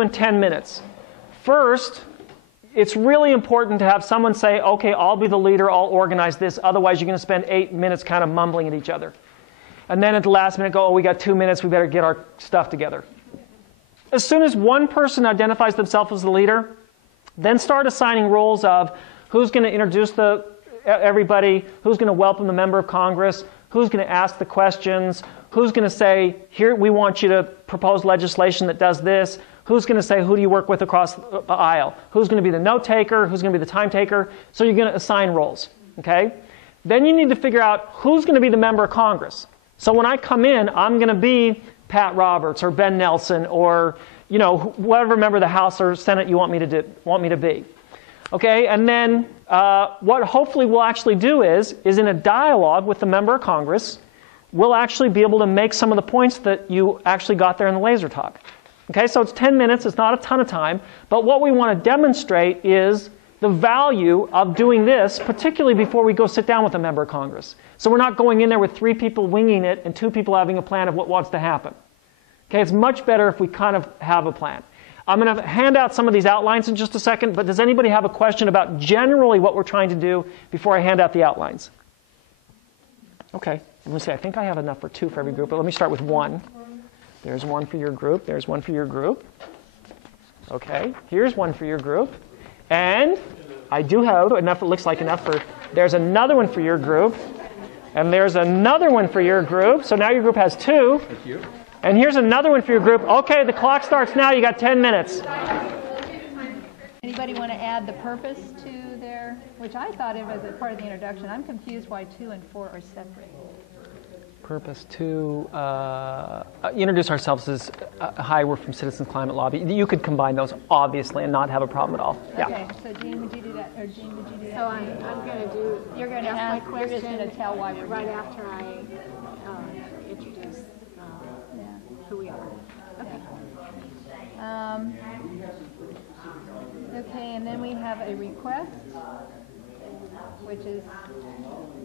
in 10 minutes. First, it's really important to have someone say, okay, I'll be the leader, I'll organize this, otherwise you're going to spend 8 minutes kind of mumbling at each other. And then at the last minute go, oh, we got 2 minutes, we better get our stuff together. As soon as one person identifies themselves as the leader, then start assigning roles of who's going to introduce everybody, who's going to welcome the member of Congress, who's going to ask the questions, who's going to say, here, we want you to propose legislation that does this, who's going to say, who do you work with across the aisle, who's going to be the note taker, who's going to be the time taker. So you're going to assign roles. Okay? Then you need to figure out who's going to be the member of Congress. So when I come in, I'm going to be Pat Roberts or Ben Nelson or whatever member of the House or Senate you want me to be. Okay? And then what hopefully we'll actually do is in a dialogue with the member of Congress, we'll actually be able to make some of the points that you actually got there in the laser talk. Okay, so it's 10 minutes, it's not a ton of time, but what we want to demonstrate is the value of doing this, particularly before we go sit down with a member of Congress. So we're not going in there with 3 people winging it and 2 people having a plan of what wants to happen. Okay, it's much better if we kind of have a plan. I'm going to hand out some of these outlines in just a second, but does anybody have a question about generally what we're trying to do before I hand out the outlines? Okay, let me see, I think I have enough for 2 for every group, but let me start with 1. There's 1 for your group. There's 1 for your group. Okay, here's 1 for your group. And I do have enough, it looks like enough for, there's another 1 for your group. And there's another 1 for your group. So now your group has 2. Thank you. And here's another 1 for your group. Okay, the clock starts now. You got 10 minutes. Anybody want to add the purpose to their, which I thought it was a part of the introduction. I'm confused why 2 and 4 are separate. Purpose to introduce ourselves as hi, we're from Citizens Climate Lobby. You could combine those, obviously, and not have a problem at all. Yeah. Okay, so Jean, would you do that? Or Jean, would you do that? So I'm going to do. You're going to ask ask. my You're just question going to tell why we're right here. after I introduce who we are. Okay. Okay, and then we have a request, which is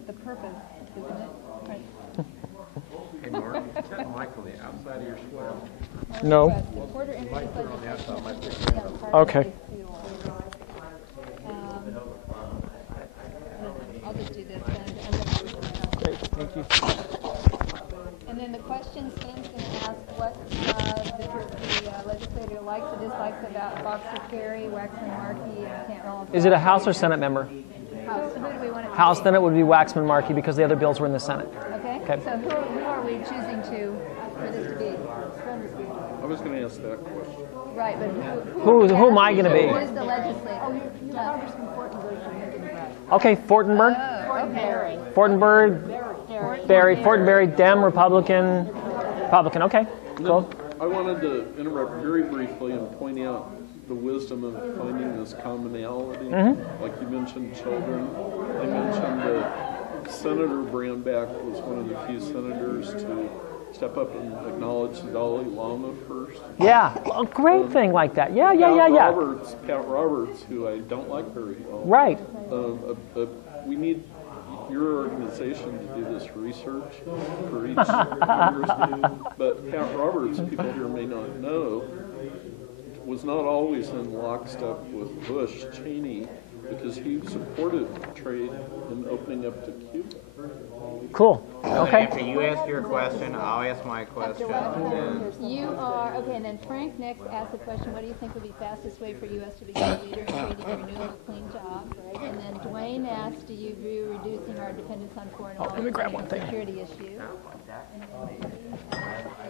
the purpose, isn't it? Right. Hey, Mark, is that mic on the outside of your sweater? No. The Porter introduced Mic on the outside, I might pick it up. legislation. Okay. I'll just do this then. Great, thank you. And then the question, Stan's going to ask what the legislator likes or dislikes about Boxer Kerry, Waxman Markey, and Canton. Is it a House or Senate member? House. So who do we want it to House, be? then it would be Waxman Markey because the other bills were in the Senate. Okay. Okay. So who are we choosing for this to be? I was going to ask that question. Right, but Who am I going to be? Who's the legislator? Congressman Fortenberg from Higginbotham. Okay, Fortenberg. Fortenberg. Barry. Fortenberry, Dem, Republican. Republican, okay. Cool. I wanted to interrupt very briefly and point out the wisdom of finding this commonality. Like you mentioned children. I mentioned that Senator Brandback was one of the few senators to step up and acknowledge the Dalai Lama first. Yeah, a great thing like that. Yeah. Pat Roberts, who I don't like very well. Right. We need your organization to do this research for each congressman. But Pat Roberts, people here may not know, was not always in lockstep with Bush Cheney because he supported trade and opening up to Cuba. Cool. Okay. After you ask your question, I'll ask my question. You are, okay, and then Frank next asked the question, what do you think would be fastest way for U.S. to become a leader in creating a renewable clean jobs, right? And then Dwayne asked, do you view reducing our dependence on foreign oil let me grab one as a thing. security issue? And then do you think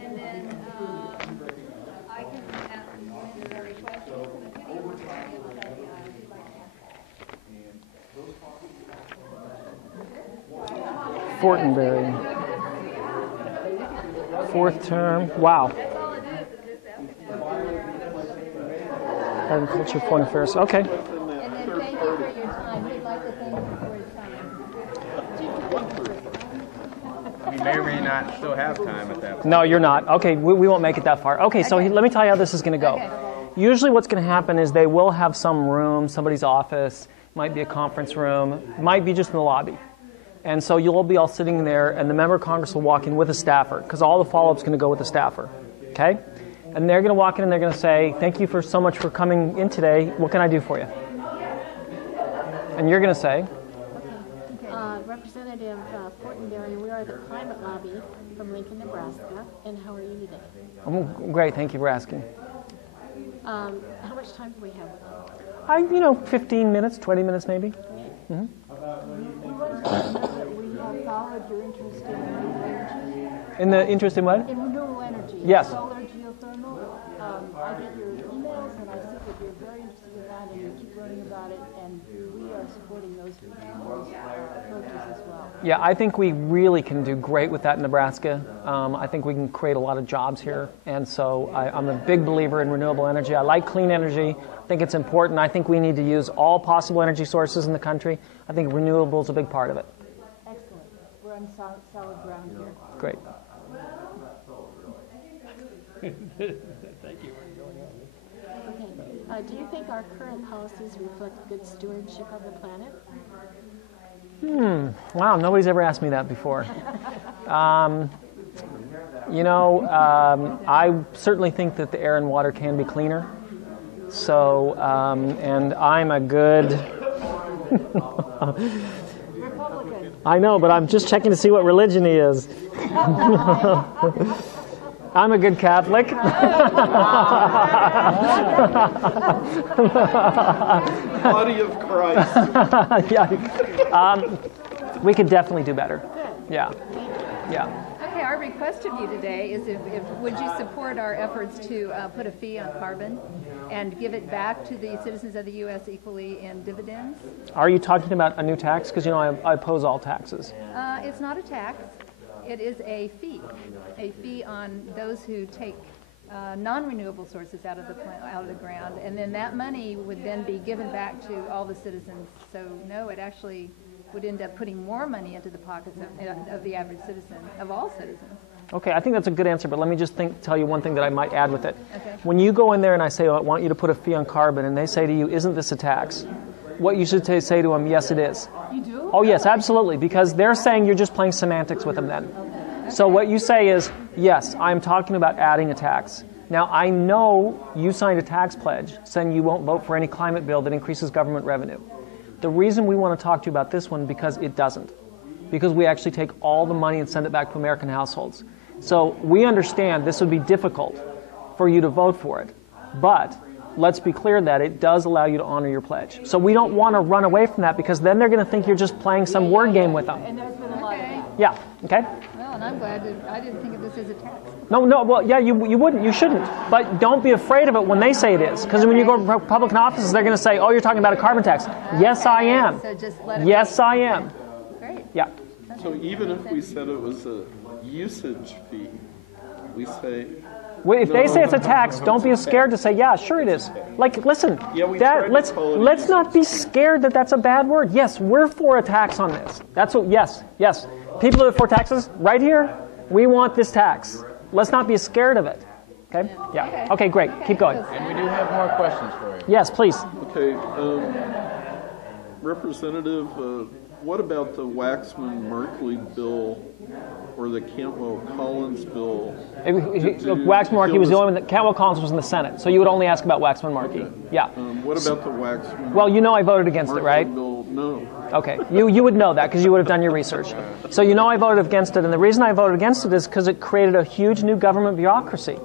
And then I can ask secondary questions. And who do you want to Fortenberry. 4th term. Wow. That's all it is just Agriculture, Foreign Affairs. Okay. And then thank you for your time. We'd like to thank you for your time. may or may not still have time at that point. No, you're not. Okay, we won't make it that far. Okay, so let me tell you how this is going to go. Okay. Usually what's going to happen is they will have some room, somebody's office, might be a conference room, might be just in the lobby. And so you'll be all sitting there, and the member of Congress will walk in with a staffer, because all the follow-up's going to go with the staffer, okay? And they're going to walk in and they're going to say, thank you so much for coming in today. What can I do for you? And you're going to say, Representative Fortenberry, we are the climate lobby from Lincoln, Nebraska, and how are you today? I'm great, thank you for asking. How much time do we have? 15 minutes, 20 minutes maybe. We want to know that we have followed your interest in renewable energy. In the interest in what? In renewable energy. Yes. Solar, geothermal. I get your emails and I see that you're very interested in that and you keep learning about it, and we are supporting those approaches as well. Yeah, I think we really can do great with that in Nebraska. I think we can create a lot of jobs here, and so I'm a big believer in renewable energy. I like clean energy. I think it's important. I think we need to use all possible energy sources in the country. I think renewable is a big part of it. Excellent. We're on solid ground here. Great. Okay. Do you think our current policies reflect good stewardship of the planet? Wow, nobody's ever asked me that before. I certainly think that the air and water can be cleaner. So, and I'm a good... Republican. I know, but I'm just checking to see what religion he is. I'm a good Catholic. Body of Christ. Yeah. We could definitely do better. Yeah. Yeah. Okay, our request of you today is if would you support our efforts to put a fee on carbon and give it back to the citizens of the U.S. equally in dividends? Are you talking about a new tax? Because, I oppose all taxes. It's not a tax. It is a fee on those who take non-renewable sources out of the ground, and then that money would then be given back to all the citizens. So no, it actually would end up putting more money into the pockets of the average citizen, of all citizens. Okay, I think that's a good answer, but let me just tell you one thing that I might add with it. Okay. When you go in there and I say, I want you to put a fee on carbon, and they say to you, isn't this a tax? What you should say to them, yes, it is. You do? Oh, yes, absolutely, because they're saying you're just playing semantics with them then. Okay. So what you say is, yes, I'm talking about adding a tax. Now, I know you signed a tax pledge saying you won't vote for any climate bill that increases government revenue. The reason we want to talk to you about this one because it doesn't. Because we actually take all the money and send it back to American households. So we understand this would be difficult for you to vote for it. But let's be clear that it does allow you to honor your pledge. So we don't want to run away from that because then they're going to think you're just playing some word game with them. And there's been a lot of that. Yeah, okay? Well, and I'm glad that I didn't think of this as a tax. No, well, yeah, you wouldn't, you shouldn't. But don't be afraid of it when they say it is. Because when you go to Republican offices, they're going to say, oh, you're talking about a carbon tax. Yes, I am. So just let it Yes, I am. Great. Yeah. So even if we said it was a usage fee, we say, Well, if they say it's a tax, don't be scared to say, yeah, sure it is. Like, listen, Yeah, we tried to let's call it let's not be scared that that's a bad word. Yes, we're for a tax on this. That's what. Yes. People who are for taxes, right here, we want this tax. Let's not be scared of it. Okay? Yeah. Okay, great. Keep going. And we do have more questions for you. Yes, please. okay, Representative, what about the Waxman-Markey bill or the Cantwell-Collins bill? Waxman-Markey was the only one that Cantwell-Collins was in the Senate, so you would only ask about Waxman-Markey. Yeah. What about the Waxman? Well, I voted against it, right? Bill? No. Okay, you would know that because you would have done your research. So I voted against it, and the reason I voted against it is because it created a huge new government bureaucracy.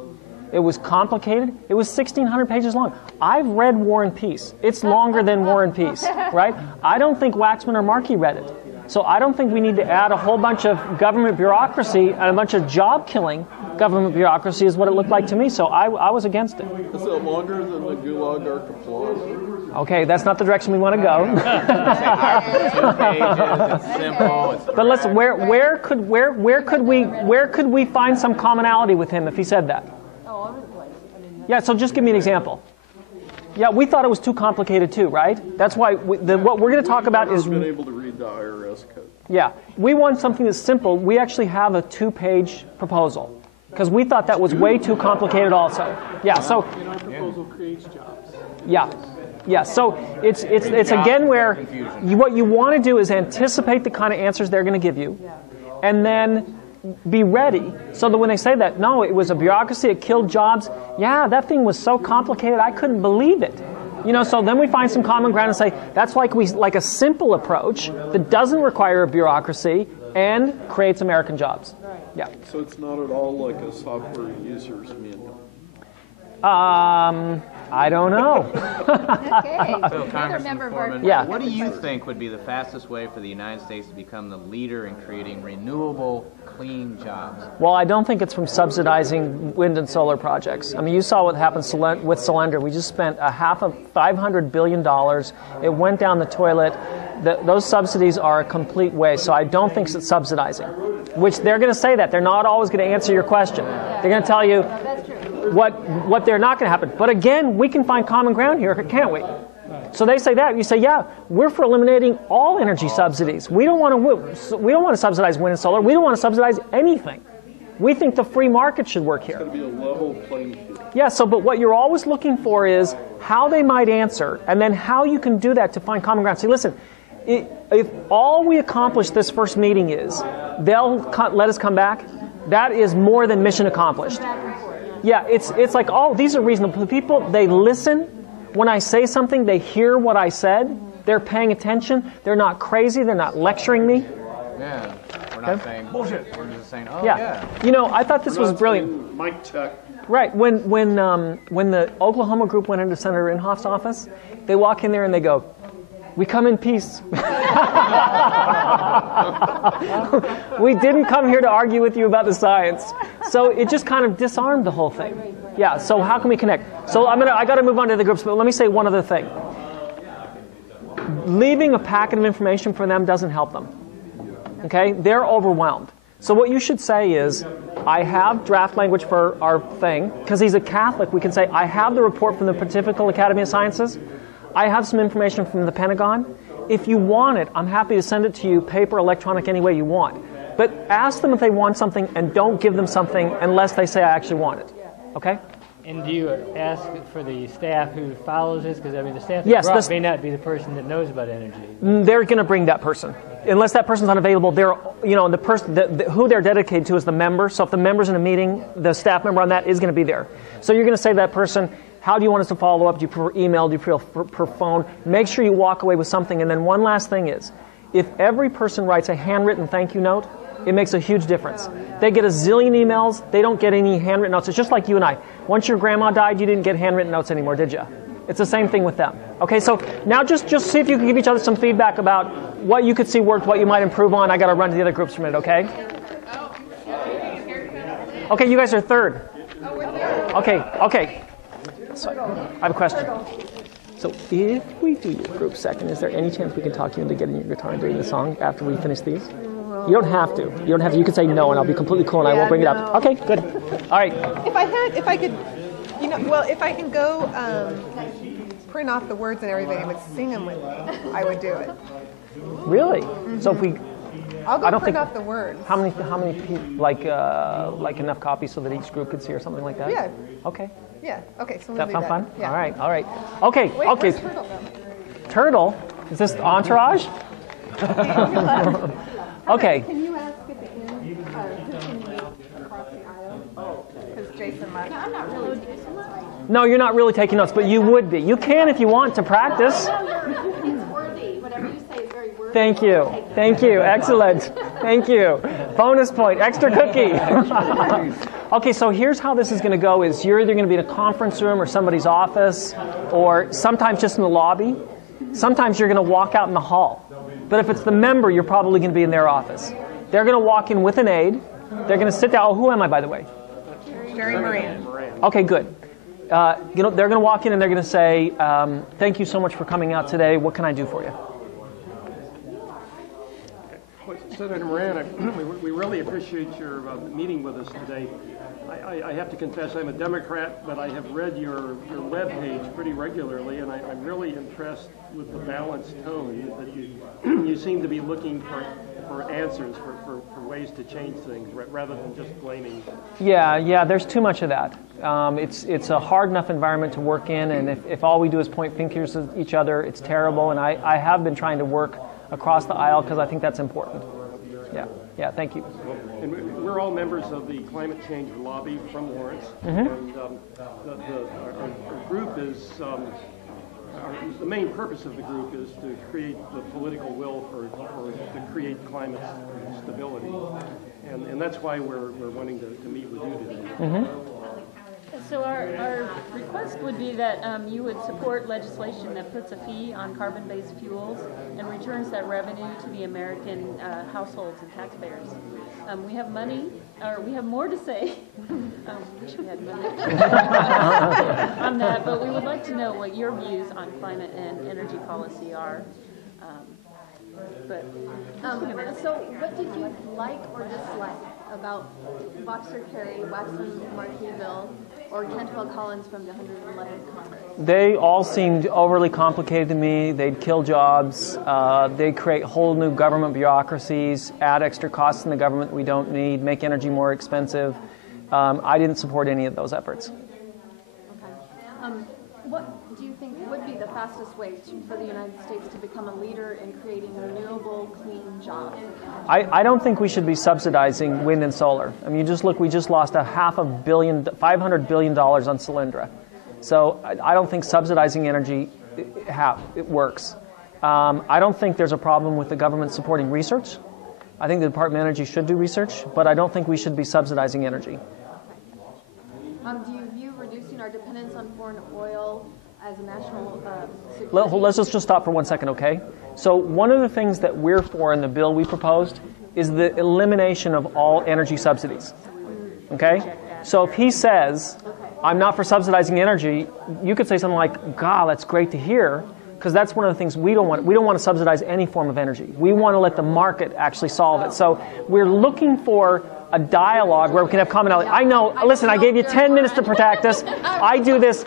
It was complicated. It was 1,600 pages long. I've read War and Peace. It's longer than War and Peace, right? I don't think Waxman or Markey read it. So I don't think we need to add a whole bunch of government bureaucracy and a bunch of job-killing government bureaucracy is what it looked like to me. So I was against it. Is it longer than the Gulag Archipelago? Okay, that's not the direction we want to go. 2 pages, it's simple, it's But let's where could we find some commonality with him if he said that? all over the place. I mean, Yeah, so just give me an example. Yeah, we thought it was too complicated too, right? That's why what we're going to talk about is I've been able to read the IRS code. Yeah, we want something that's simple. We actually have a 2-page proposal because we thought that was way too complicated also. Yeah, so And our proposal creates jobs. yeah. Yeah, so it's again where what you want to do is anticipate the kind of answers they're going to give you, and then be ready so that when they say that, no, it was a bureaucracy, it killed jobs. Yeah, that thing was so complicated, I couldn't believe it. So then we find some common ground and say that's like a simple approach that doesn't require a bureaucracy and creates American jobs. Yeah. So it's not at all like a software user's manual. I don't know. Okay, So, another Congressman member of our. Foreman, Yeah. what do you think would be the fastest way for the United States to become the leader in creating renewable, clean jobs? Well, I don't think it's from subsidizing wind and solar projects. I mean, you saw what happened with Solyndra. We just spent $500 billion. It went down the toilet. Those subsidies are a complete waste, so I don't think it's subsidizing. Which they're going to say that. They're not always going to answer your question. They're going to tell you That's true. what they're not going to happen. But again, we can find common ground here, can't we? So they say that. You say, yeah, we're for eliminating all energy subsidies. We don't want to subsidize wind and solar. We don't want to subsidize anything. We think the free market should work here. It's got to be a level playing field. Yeah, so but what you're always looking for is how they might answer and then how you can do that to find common ground. See, listen, if all we accomplish this first meeting is they'll let us come back, that is more than mission accomplished. Yeah, it's like, oh, these are reasonable people. They listen. When I say something, they hear what I said. They're paying attention. They're not crazy. They're not lecturing me. Yeah, we're not saying bullshit. We're just saying, oh Yeah. yeah. I thought this was brilliant. Mic check. Right. When the Oklahoma group went into Senator Inhofe's office, they walk in there and they go, "We come in peace. We didn't come here to argue with you about the science." So it just kind of disarmed the whole thing. Yeah. So how can we connect? So I got to move on to the groups, but let me say one other thing. Leaving a packet of information for them doesn't help them. Okay? They're overwhelmed. So what you should say is, I have draft language for our thing, because he's a Catholic, we can say, I have the report from the Pontifical Academy of Sciences. I have some information from the Pentagon. If you want it, I'm happy to send it to you, paper, electronic, any way you want. But ask them if they want something and don't give them something unless they say I actually want it. Okay? And do you ask for the staff who follows this? Because, I mean, the staff that Yes, brought may not be the person that knows about energy. They're going to bring that person. Unless that person's unavailable, they're, the person who they're dedicated to is the member. So if the member's in a meeting, the staff member on that is going to be there. So you're going to say to that person, how do you want us to follow up? Do you prefer email? Do you prefer per phone? Make sure you walk away with something. And then one last thing is, if every person writes a handwritten thank you note, it makes a huge difference. They get a zillion emails. They don't get any handwritten notes. It's just like you and I. Once your grandma died, you didn't get handwritten notes anymore, did you? It's the same thing with them. Okay, so now just see if you can give each other some feedback about what you could see worked, what you might improve on. I got to run to the other groups for a minute, okay? Okay, you guys are third. Okay. So I have a question. So if we do your group second, is there any chance we can talk you into getting your guitar and doing the song after we finish these? You don't have to. You don't have to. You can say no, and I'll be completely cool, and I won't bring it up. Okay, good. All right. If I could, if I can go print off the words and everything and would sing them with me, I would do it. Really? Mm-hmm. So if we, I'll go I don't print think- off the words. how many people, like enough copies so that each group could see or something like that? Yeah. Okay. Yeah. Okay. So we'll That do sound fun? Yeah. All right. Okay. Wait, okay. where's Turtle though? Turtle? Is this Entourage? Okay. Can you ask at the end, who can you across the aisle? Because Jason left. I'm not really. No, you're not really taking notes, but you would be. You can if you want to practice. It's worthy. Whatever you say is very worthy. Thank you. Thank you. Excellent. Thank you. Bonus point. Extra cookie. Okay, so here's how this is going to go is you're either going to be in a conference room or somebody's office or sometimes just in the lobby. Sometimes you're going to walk out in the hall. But if it's the member, you're probably going to be in their office. They're going to walk in with an aide. They're going to sit down. Oh, who am I, by the way? Jerry Moran. Okay, good. They're going to walk in and they're going to say, thank you so much for coming out today. What can I do for you? Senator Moran, we really appreciate your meeting with us today. I have to confess I'm a Democrat, but I have read your webpage pretty regularly, and I'm really impressed with the balanced tone that you seem to be looking for answers, for ways to change things, rather than just blaming. Yeah, there's too much of that. It's a hard enough environment to work in, and if all we do is point fingers at each other, it's terrible, and I have been trying to work across the aisle because I think that's important. Yeah, thank you. And we're all members of the Climate Change Lobby from Lawrence, and our group is, the main purpose of the group is to create the political will to create climate stability, and that's why we're wanting to meet with you today. So our request would be that you would support legislation that puts a fee on carbon-based fuels and returns that revenue to the American households and taxpayers. We have money, or we have more to say. Wish we had money on that, but we would like to know what your views on climate and energy policy are. So what did you like or dislike about Boxer Kerry, Waxman Markeyville, or Cantwell Collins from the 111th Congress? They all seemed overly complicated to me. They'd kill jobs. They'd create whole new government bureaucracies, add extra costs in the government we don't need, make energy more expensive. I didn't support any of those efforts. Okay. What do you think would be the fastest way for the United States to become a leader in creating renewable, clean jobs? I don't think we should be subsidizing wind and solar. I mean, you just look, we just lost $500 billion on Solyndra. So I don't think subsidizing energy, it works. I don't think there's a problem with the government supporting research. I think the Department of Energy should do research, but I don't think we should be subsidizing energy. Do you view reducing our dependence on foreign oil as a national security? Let's just stop for 1 second, okay? So one of the things that we're for in the bill we proposed is the elimination of all energy subsidies, okay? So if he says, I'm not for subsidizing energy, you could say something like, God, that's great to hear, because that's one of the things we don't want. We don't want to subsidize any form of energy. We want to let the market actually solve it. So we're looking for a dialogue where we can have commonality. I know, listen, I gave you 10 minutes to protect us. I do this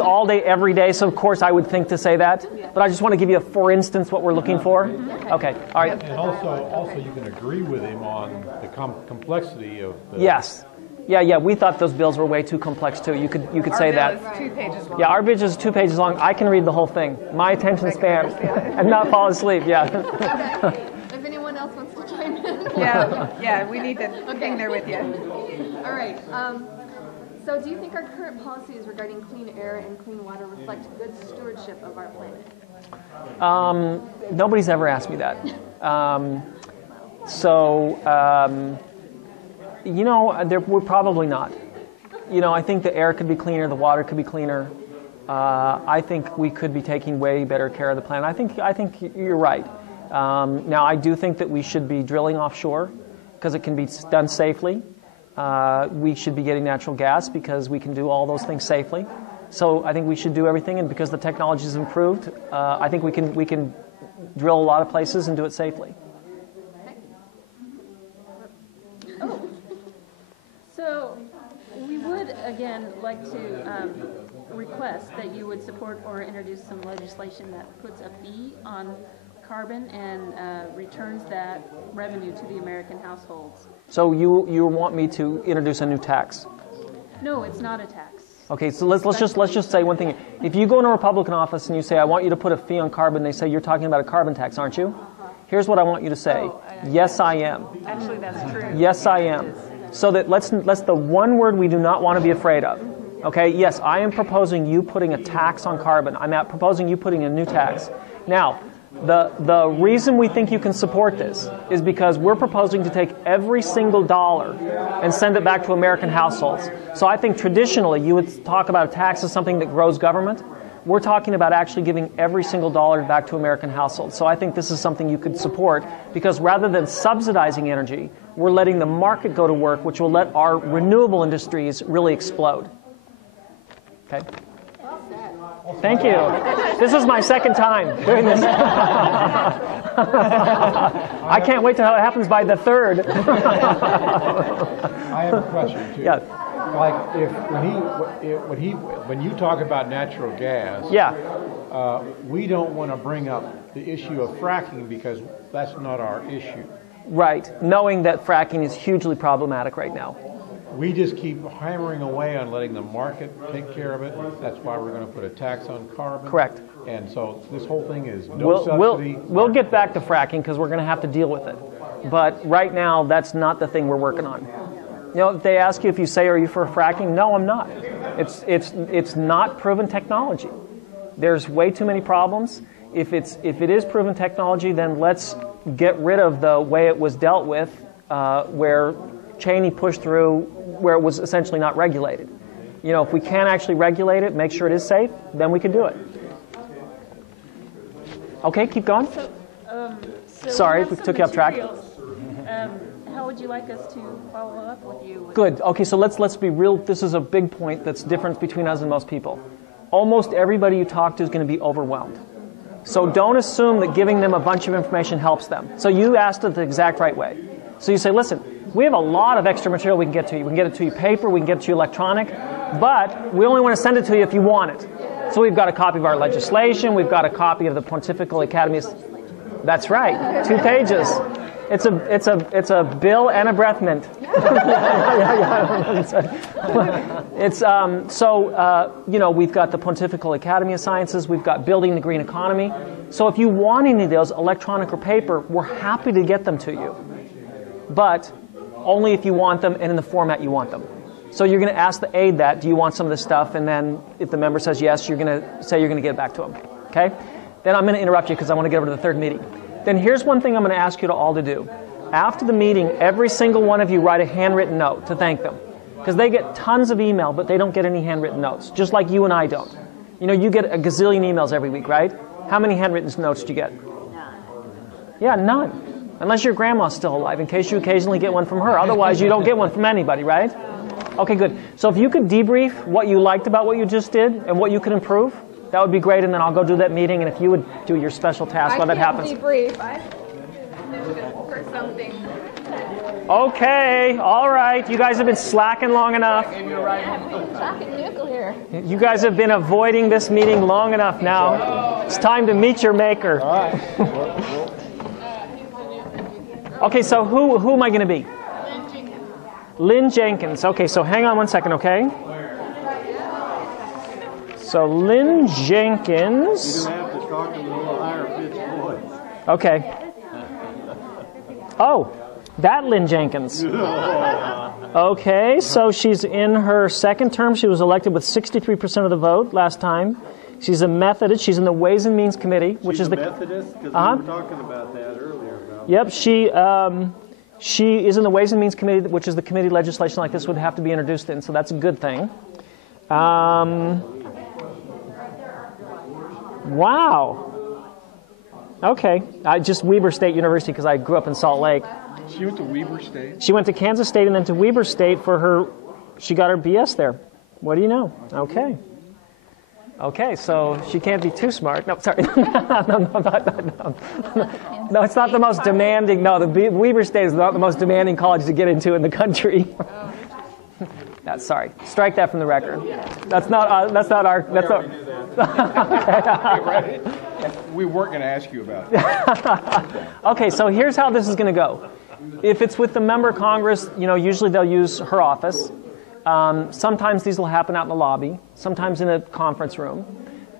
all day, every day, so of course I would think to say that. But I just want to give you, for instance, what we're looking for. Okay, all right. And also you can agree with him on the complexity of the... Yes. Yeah, we thought those bills were way too complex too. You could say that. Our bill is 2 pages long. Yeah, our bill is 2 pages long. I can read the whole thing. My attention span and not fall asleep, yeah. Okay. If anyone else wants to chime in. Yeah, we need to hang there with you. All right. So do you think our current policies regarding clean air and clean water reflect good stewardship of our planet? Nobody's ever asked me that. We're probably not. I think the air could be cleaner, the water could be cleaner. I think we could be taking way better care of the planet. I think you're right. Now, I do think that we should be drilling offshore because it can be done safely. We should be getting natural gas because we can do all those things safely. So I think we should do everything, and because the technology has improved, I think we can drill a lot of places and do it safely. So we would, again, like to request that you would support or introduce some legislation that puts a fee on carbon and returns that revenue to the American households. So you want me to introduce a new tax? No, it's not a tax. Okay, so let's just say one thing. If you go in a Republican office and you say, I want you to put a fee on carbon, they say, you're talking about a carbon tax, aren't you? Here's what I want you to say. Yes, I am. Actually, that's true. Yes, I am. So that let's the one word we do not want to be afraid of. Okay, yes, I am proposing you putting a tax on carbon. I'm proposing you putting a new tax. Now, the reason we think you can support this is because we're proposing to take every single dollar and send it back to American households. So I think traditionally you would talk about a tax as something that grows government. We're talking about actually giving every single dollar back to American households. So I think this is something you could support because rather than subsidizing energy, we're letting the market go to work, which will let our renewable industries really explode. Okay? Thank you. This is my second time doing this. I can't wait till it happens by the third. I have a question too. Yeah. Like when you talk about natural gas, Yeah. We don't want to bring up the issue of fracking because that's not our issue. Right. Knowing that fracking is hugely problematic right now. We just keep hammering away on letting the market take care of it. That's why we're going to put a tax on carbon. Correct. And so this whole thing is no subsidy. We'll get back to fracking because we're going to have to deal with it. But right now, that's not the thing we're working on. You know, if they ask you if you say, "Are you for fracking?" No, I'm not. It's not proven technology. There's way too many problems. If it is proven technology, then let's get rid of the way it was dealt with, where Cheney pushed through, where it was essentially not regulated. You know, if we can actually regulate it, make sure it is safe, then we can do it. Okay, keep going. So Sorry, we have we some took you off track. materials. How would you like us to follow up with you? Good. Okay, so let's be real. This is a big point that's different between us and most people. Almost everybody you talk to is going to be overwhelmed. So don't assume that giving them a bunch of information helps them. So you asked it the exact right way. So you say, listen, we have a lot of extra material we can get to you. We can get it to you paper, we can get it to you electronic, but we only want to send it to you if you want it. So we've got a copy of our legislation, we've got a copy of the Pontifical Academy. That's right, 2 pages. It's a bill and a breath mint. You know, we've got the Pontifical Academy of Sciences, we've got Building the Green Economy. So if you want any of those, electronic or paper, we're happy to get them to you. But only if you want them and in the format you want them. So you're going to ask the aide that, do you want some of this stuff? And then if the member says yes, you're going to say you're going to get it back to them. Okay? Then I'm going to interrupt you because I want to get over to the third meeting. Then here's one thing I'm going to ask you to all to do. After the meeting, every single one of you write a handwritten note to thank them. Because they get tons of email, but they don't get any handwritten notes, just like you and I don't. You know, you get a gazillion emails every week, right? How many handwritten notes do you get? None. Yeah, none. Unless your grandma's still alive, in case you occasionally get one from her. Otherwise, you don't get one from anybody, right? Okay, good. So if you could debrief what you liked about what you just did and what you could improve, that would be great, and then I'll go do that meeting, and if you would do your special task while that happens. Debrief. I for something. Okay, all right. You guys have been slacking long enough. Talking nuclear. You guys have been avoiding this meeting long enough now. It's time to meet your maker. Okay, so who am I going to be? Lynn Jenkins. Okay, so hang on one second, okay? So Lynn Jenkins. You're going to have to talk in a little higher pitched voice. Okay. Oh, that Lynn Jenkins. Okay, so she's in her second term. She was elected with 63% of the vote last time. She's a Methodist. She's in the Ways and Means Committee, which is the Methodist, because we were talking about that earlier. Yep, she is in the Ways and Means Committee, which is the committee legislation like this would have to be introduced in, so that's a good thing. Wow. Okay. I just Weber State University because I grew up in Salt Lake. She went to Weber State? She went to Kansas State and then to Weber State for her, she got her BS there. What do you know? Okay. Okay, so she can't be too smart. No, sorry. No, it's not the most demanding. No, the Weber State is not the most demanding college to get into in the country. That's sorry. Strike that from the record. That's not our. That's not. We weren't going to ask you about that. Okay, so here's how this is going to go. If it's with the member of Congress, you know, usually they'll use her office. Sometimes these will happen out in the lobby, sometimes in a conference room.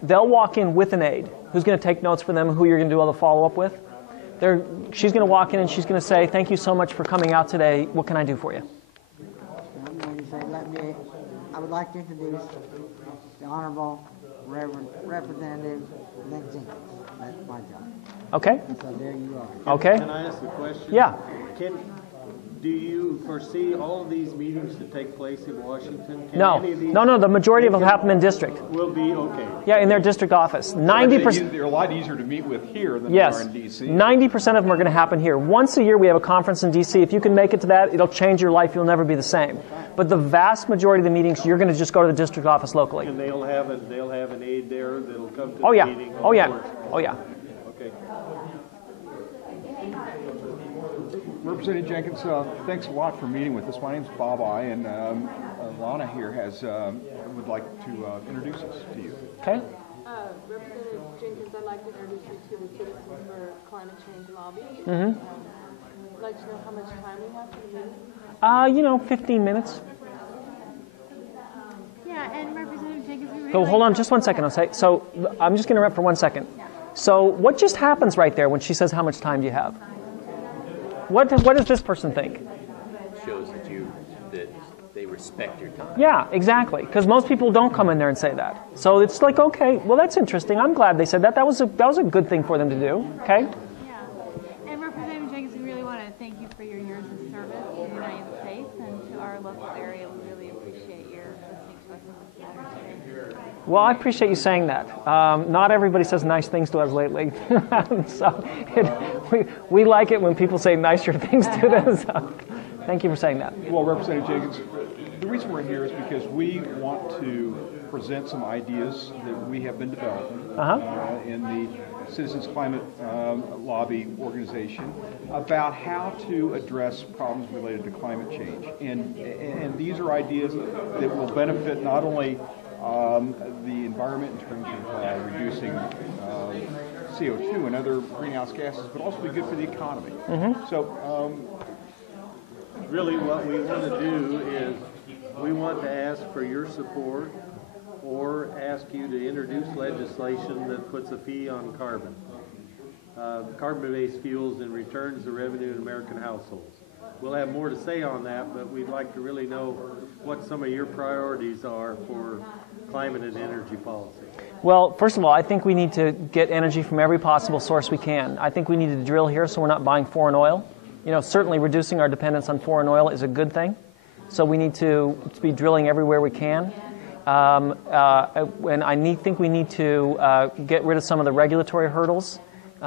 They'll walk in with an aide who's going to take notes for them, who you're going to do all the follow-up with. She's going to walk in and she's going to say, thank you so much for coming out today. What can I do for you? I'm going to say, I would like to introduce the Honorable Representative Lynn Jenkins. That's my job. Okay. And so there you are. Okay. Can I ask a question? Yeah. Do you foresee all of these meetings to take place in Washington? Can No, any of these no, the majority of them happen in district. will be okay? Yeah, in their district office. 90%. They're a lot easier to meet with here than Yes, they are in D.C. 90% of them are going to happen here. Once a year we have a conference in D.C. If you can make it to that, it'll change your life. You'll never be the same. But the vast majority of the meetings, you're going to just go to the district office locally. And they'll have an aide there that'll come to Oh the yeah, meeting. oh yeah, report. oh yeah. Okay. Representative Jenkins, thanks a lot for meeting with us. My name's Bob I, and Lana here would like to introduce us to you. Okay. Representative Jenkins, I'd like to introduce you to the Citizens for Climate Change Lobby. I'd like to know how much time we have for the meeting. 15 minutes. Yeah, and Representative Jenkins, we really So hold on just one second. So I'm just going to interrupt for 1 second. So what just happens right there when she says how much time do you have? What does this person think? Shows that they respect your time. Yeah, exactly. Because most people don't come in there and say that. So it's like, okay, well that's interesting. I'm glad they said that. That was a good thing for them to do. Okay. Yeah, and Representative Jenkins, we really want to thank you for your years of service to the United States and to our local area. We really appreciate your listening to us on this matter today. Well, I appreciate you saying that. Not everybody says nice things to us lately. So we like it when people say nicer things to them. So thank you for saying that. Well, Representative Jenkins, the reason we're here is because we want to present some ideas that we have been developing in the Citizens Climate Lobby organization about how to address problems related to climate change. And these are ideas that will benefit not only the environment in terms of reducing CO2 and other greenhouse gases, but also be good for the economy. So Really what we want to do is we want to ask for your support or ask you to introduce legislation that puts a fee on carbon. Carbon-based fuels and returns the revenue in American households. We'll have more to say on that, but we'd like to really know what some of your priorities are for climate and energy policy. Well, first of all, I think we need to get energy from every possible source we can. I think we need to drill here so we're not buying foreign oil. Certainly reducing our dependence on foreign oil is a good thing. So we need to be drilling everywhere we can. And I think we need to get rid of some of the regulatory hurdles,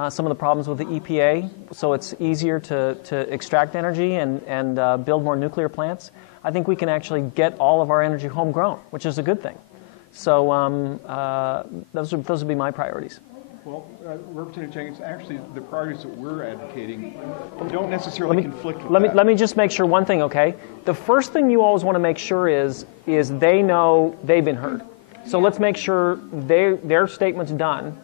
some of the problems with the EPA, so it's easier to extract energy and build more nuclear plants. I think we can actually get all of our energy homegrown, which is a good thing. So those would be my priorities. Well, Representative Jenkins, actually the priorities that we're advocating don't necessarily conflict with that. Let me just make sure one thing, okay? The first thing you always want to make sure is they know they've been heard. So let's make sure their statement's done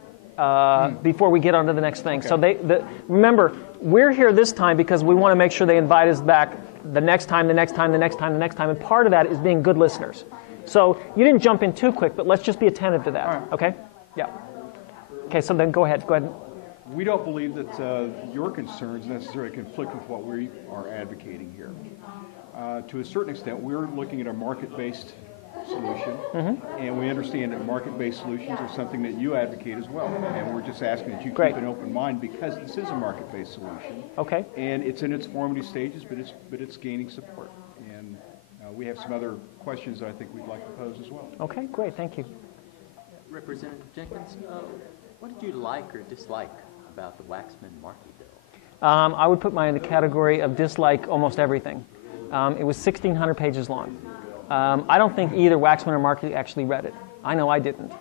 before we get on to the next thing. Okay. So remember, we're here this time because we want to make sure they invite us back the next time, the next time, the next time, the next time. And part of that is being good listeners. So you didn't jump in too quick, but let's just be attentive to that, all right. Okay? Yeah. Okay, so then go ahead. We don't believe that your concerns necessarily conflict with what we are advocating here. To a certain extent, we're looking at a market-based solution, and we understand that market-based solutions are something that you advocate as well. And we're just asking that you keep an open mind because this is a market-based solution. Okay. And it's in its formative stages, but it's gaining support. And we have some other questions that I think we'd like to pose as well. Okay, great. Thank you. Representative Jenkins, what did you like or dislike about the Waxman-Markey bill? I would put mine in the category of dislike almost everything. It was 1,600 pages long. I don't think either Waxman or Markey actually read it. I know I didn't.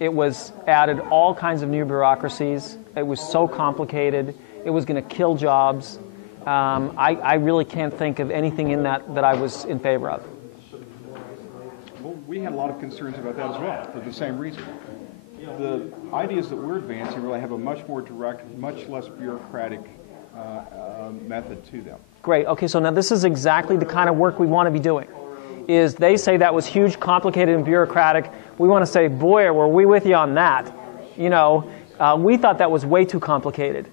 It was added all kinds of new bureaucracies. It was so complicated. It was going to kill jobs. I really can't think of anything in that I was in favor of. Well, we had a lot of concerns about that as well, for the same reason. The ideas that we're advancing really have a much more direct, much less bureaucratic method to them. Great. Okay, so now this is exactly the kind of work we want to be doing. Is they say that was huge, complicated, and bureaucratic. We want to say, boy, were we with you on that. We thought that was way too complicated.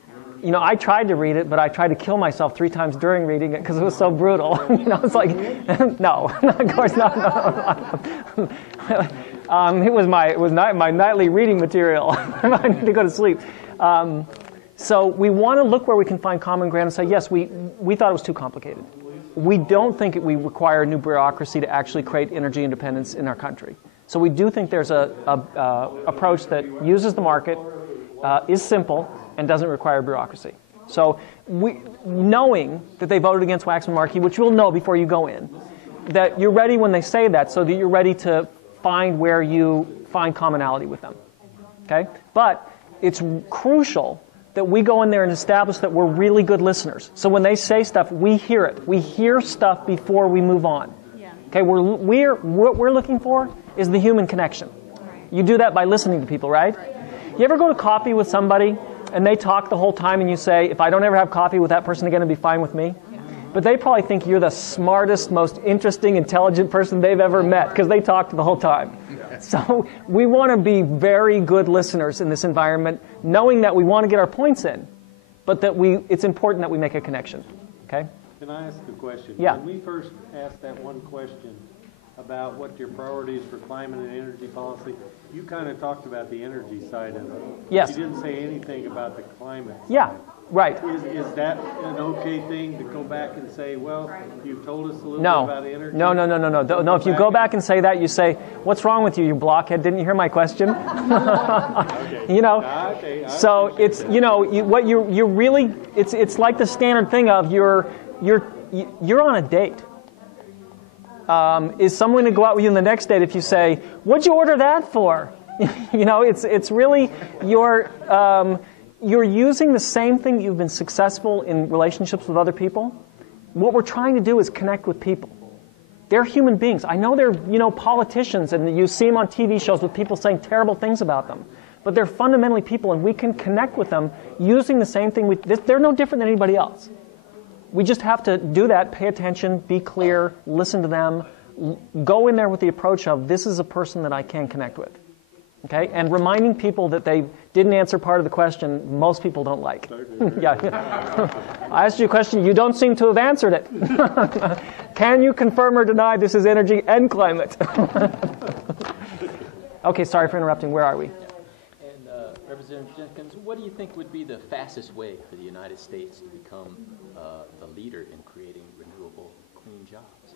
I tried to read it, but I tried to kill myself 3 times during reading it because it was so brutal. It's like, no, of course not. No. It was my nightly reading material. I need to go to sleep. So we want to look where we can find common ground and say, yes, we thought it was too complicated. We don't think we require a new bureaucracy to actually create energy independence in our country. So we do think there's a approach that uses the market, is simple, and doesn't require bureaucracy. So knowing that they voted against Waxman-Markey, which you'll know before you go in, that you're ready when they say that, so that you're ready to find where you find commonality with them. Okay? But it's crucial that we go in there and establish that we're really good listeners. So when they say stuff, we hear it. We hear stuff before we move on. Yeah. Okay? What we're looking for is the human connection. You do that by listening to people, right? You ever go to coffee with somebody and they talk the whole time and you say, if I don't ever have coffee with that person again, it'll be fine with me? But they probably think you're the smartest, most interesting, intelligent person they've ever met because they talked the whole time. So we want to be very good listeners in this environment, knowing that we want to get our points in, but that it's important that we make a connection. Okay? Can I ask a question? Yeah. When we first asked that one question about what your priorities for climate and energy policy, you kind of talked about the energy side of it. Yes. You didn't say anything about the climate side. Yeah, right. Is that an okay thing to go back and say, well, you've told us a little bit No. about energy? No. No, if you go back and say that, you say, what's wrong with you, you blockhead? Didn't you hear my question? You know, so it's, you know, what you're really, it's like the standard thing of you're on a date. Is someone going to go out with you on the next date if you say, what'd you order that for? You know, it's really, you're using the same thing you've been successful in relationships with other people. What we're trying to do is connect with people. They're human beings. I know they're, you know, politicians, and you see them on TV shows with people saying terrible things about them. But they're fundamentally people, and we can connect with them using the same thing. They're no different than anybody else. We just have to do that, pay attention, be clear, listen to them, go in there with the approach of, this is a person that I can connect with. Okay? And reminding people that they didn't answer part of the question, most people don't like. Yeah. I asked you a question, you don't seem to have answered it. Can you confirm or deny this is energy and climate? Okay, sorry for interrupting. Where are we? And Representative Jenkins, what do you think would be the fastest way for the United States to become the leader in creating renewable, clean jobs?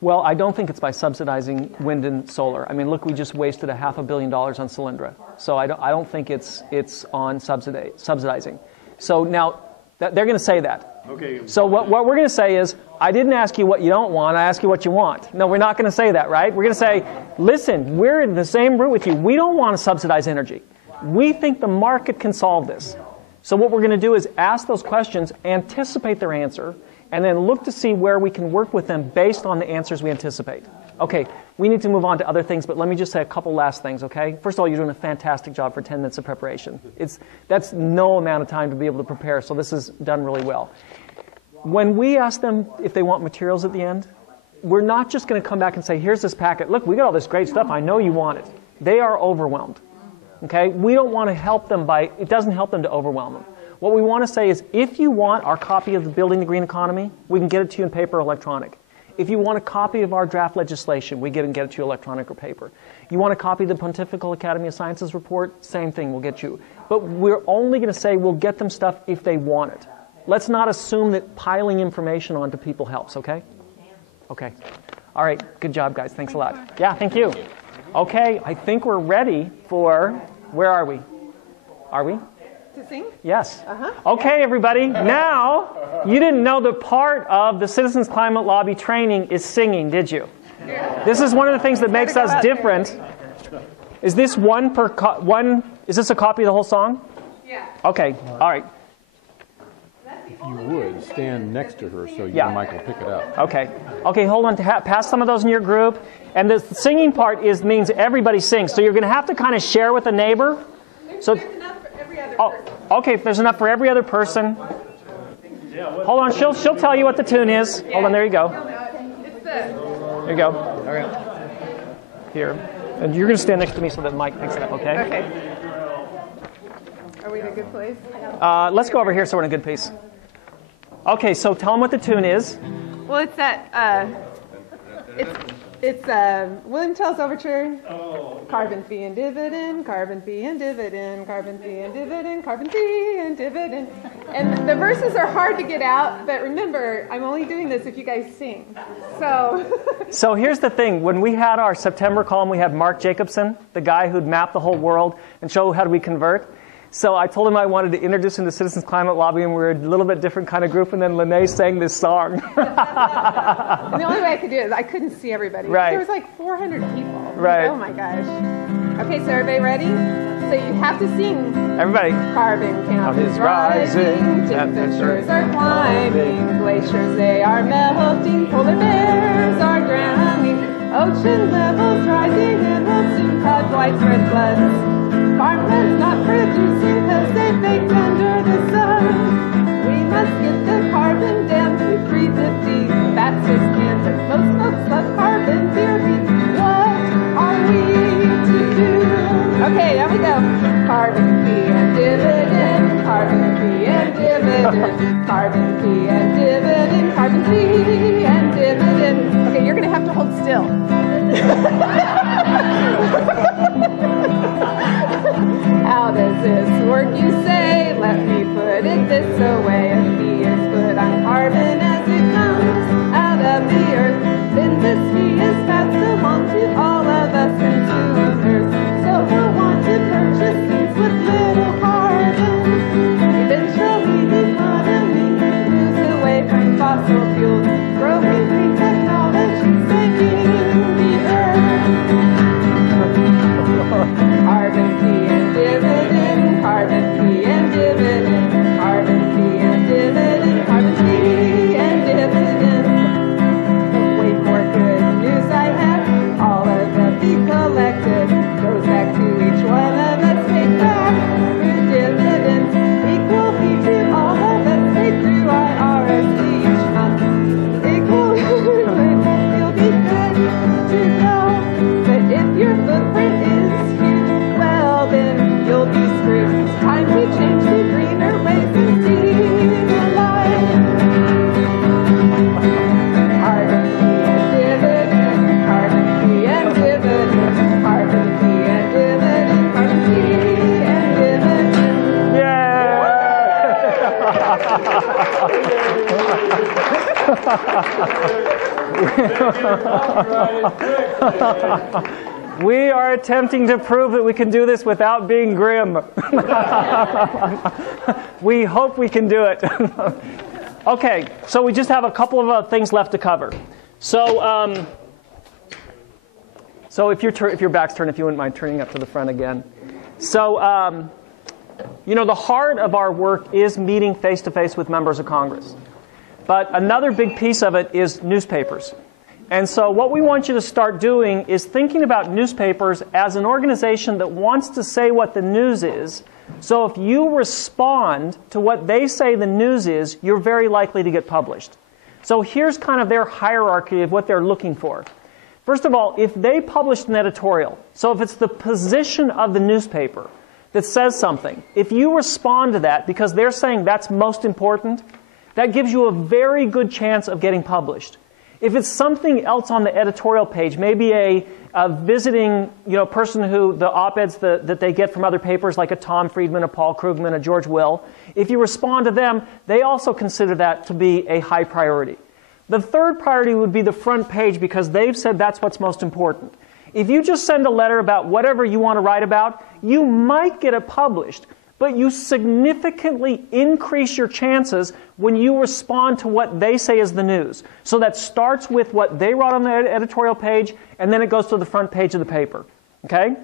Well, I don't think it's by subsidizing wind and solar. I mean, look, we just wasted $500 million on Solyndra. So I don't think it's on subsidizing. So now, they're going to say that. Okay. So what we're going to say is, I didn't ask you what you don't want, I asked you what you want. No, we're not going to say that, right? We're going to say, listen, we're in the same route with you. We don't want to subsidize energy. We think the market can solve this. So what we're going to do is ask those questions, anticipate their answer, and then look to see where we can work with them based on the answers we anticipate. Okay, we need to move on to other things, but let me just say a couple last things, okay? First of all, you're doing a fantastic job for 10 minutes of preparation. That's no amount of time to be able to prepare, so this is done really well. When we ask them if they want materials at the end, we're not just going to come back and say, here's this packet. Look, we got all this great stuff. I know you want it. They are overwhelmed. Okay? We don't want to help them it doesn't help them to overwhelm them. What we want to say is, if you want our copy of Building the Green Economy, we can get it to you in paper or electronic. If you want a copy of our draft legislation, we can get it to you electronic or paper. You want a copy of the Pontifical Academy of Sciences report, same thing, we'll get you. But we're only going to say we'll get them stuff if they want it. Let's not assume that piling information onto people helps, okay? Okay. All right, good job, guys. Thanks a lot. Yeah, thank you. Okay, I think we're ready for, where are we? Are we? To sing? Yes. Okay, everybody. Now, you didn't know that part of the Citizens Climate Lobby training is singing, did you? Yeah. This is one of the things that makes us different. Is this is this a copy of the whole song? Yeah. Okay, all right. If you would, stand next to her so you and Michael pick it up. Okay. Okay, hold on. Pass some of those in your group. And the singing part means everybody sings. So you're going to have to kind of share with a neighbor. So, okay, if there's enough for every other person. Hold on, she'll tell you what the tune is. Hold on, there you go. There you go. All right. Here. And you're going to stand next to me so that Mike picks it up, okay? Okay. Are we in a good place? Let's go over here so we're in a good place. Okay, so tell them what the tune is. Well, it's that, It's William Tell's Overture. Carbon fee and dividend, carbon fee and dividend, carbon fee and dividend, carbon fee and dividend. And the verses are hard to get out, but remember, I'm only doing this if you guys sing. So here's the thing. When we had our September column, we had Mark Jacobson, the guy who'd mapped the whole world and show how do we convert. So I told him I wanted to introduce him to Citizens Climate Lobby, and we were a little bit different kind of group, and then Lene sang this song. And the only way I could do it is I couldn't see everybody. Right. There was like 400 people. Right. Oh my gosh. Okay, so everybody ready? So you have to sing. Everybody. Carbon count is rising, temperatures are climbing, glaciers they are melting, polar bears are drowning, ocean levels rising, and we'll soon cause widespread floods. Farmlands not producing because they baked under the sun. We must get the carbon down to 350 fastest Kansas. Most folks love carbon dearly. What are we to do? Okay, there we go. Carbon fee and dividend, carbon fee and dividend, carbon fee and dividend, carbon fee and dividend. Okay, you're going to have to hold still. How does this work, you say? Let me put it this way. A fee is put on carbon as it comes out of the earth. Then this fee is passed along to all of us and to others. So we'll want to purchase things with little carbon. Eventually the economy moves away from fossil fuels, growing green technology, saving the earth. Carbon fee and dividend, carbon fee and dividend, carbon fee and dividend, carbon fee and dividend. Wait for good news I have, all of the fee collected goes back to each one of us, take back through dividends, equal fee to all of us, paid through IRS each month. Equal, you'll be good to know, but if your footprint is huge, well then you'll be screwed. It's time to change to greener ways and see the light. Carbon fee and dividend, carbon fee and dividend, carbon fee and dividend, carbon fee and dividend. We are attempting to prove that we can do this without being grim. We hope we can do it. Okay, so we just have a couple of things left to cover. So, if your back's turned, if you wouldn't mind turning up to the front again. So, the heart of our work is meeting face-to-face with members of Congress. But another big piece of it is newspapers. And so what we want you to start doing is thinking about newspapers as an organization that wants to say what the news is. So if you respond to what they say the news is, you're very likely to get published. So here's kind of their hierarchy of what they're looking for. First of all, if they published an editorial, so if it's the position of the newspaper that says something, if you respond to that because they're saying that's most important, that gives you a very good chance of getting published. If it's something else on the editorial page, maybe a visiting person who the op-eds that they get from other papers like a Tom Friedman, a Paul Krugman, a George Will, if you respond to them, they also consider that to be a high priority. The third priority would be the front page because they've said that's what's most important. If you just send a letter about whatever you want to write about, you might get it published, but you significantly increase your chances when you respond to what they say is the news. So that starts with what they wrote on the editorial page, and then it goes to the front page of the paper. Okay?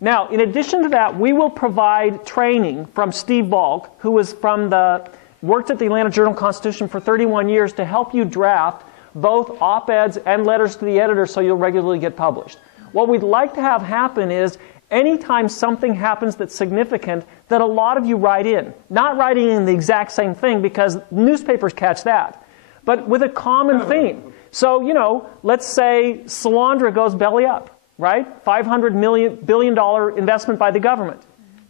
Now, in addition to that, we will provide training from Steve Valk, who worked at the Atlanta Journal-Constitution for 31 years to help you draft both op-eds and letters to the editor so you'll regularly get published. What we'd like to have happen is anytime something happens that's significant, that a lot of you write in. Not writing in the exact same thing because newspapers catch that, but with a common theme. So, let's say Solandra goes belly up, right? $500 billion investment by the government.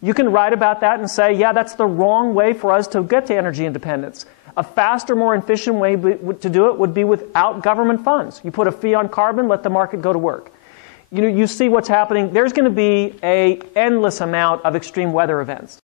You can write about that and say, yeah, that's the wrong way for us to get to energy independence. A faster, more efficient way to do it would be without government funds. You put a fee on carbon, let the market go to work. You see what's happening. There's going to be an endless amount of extreme weather events.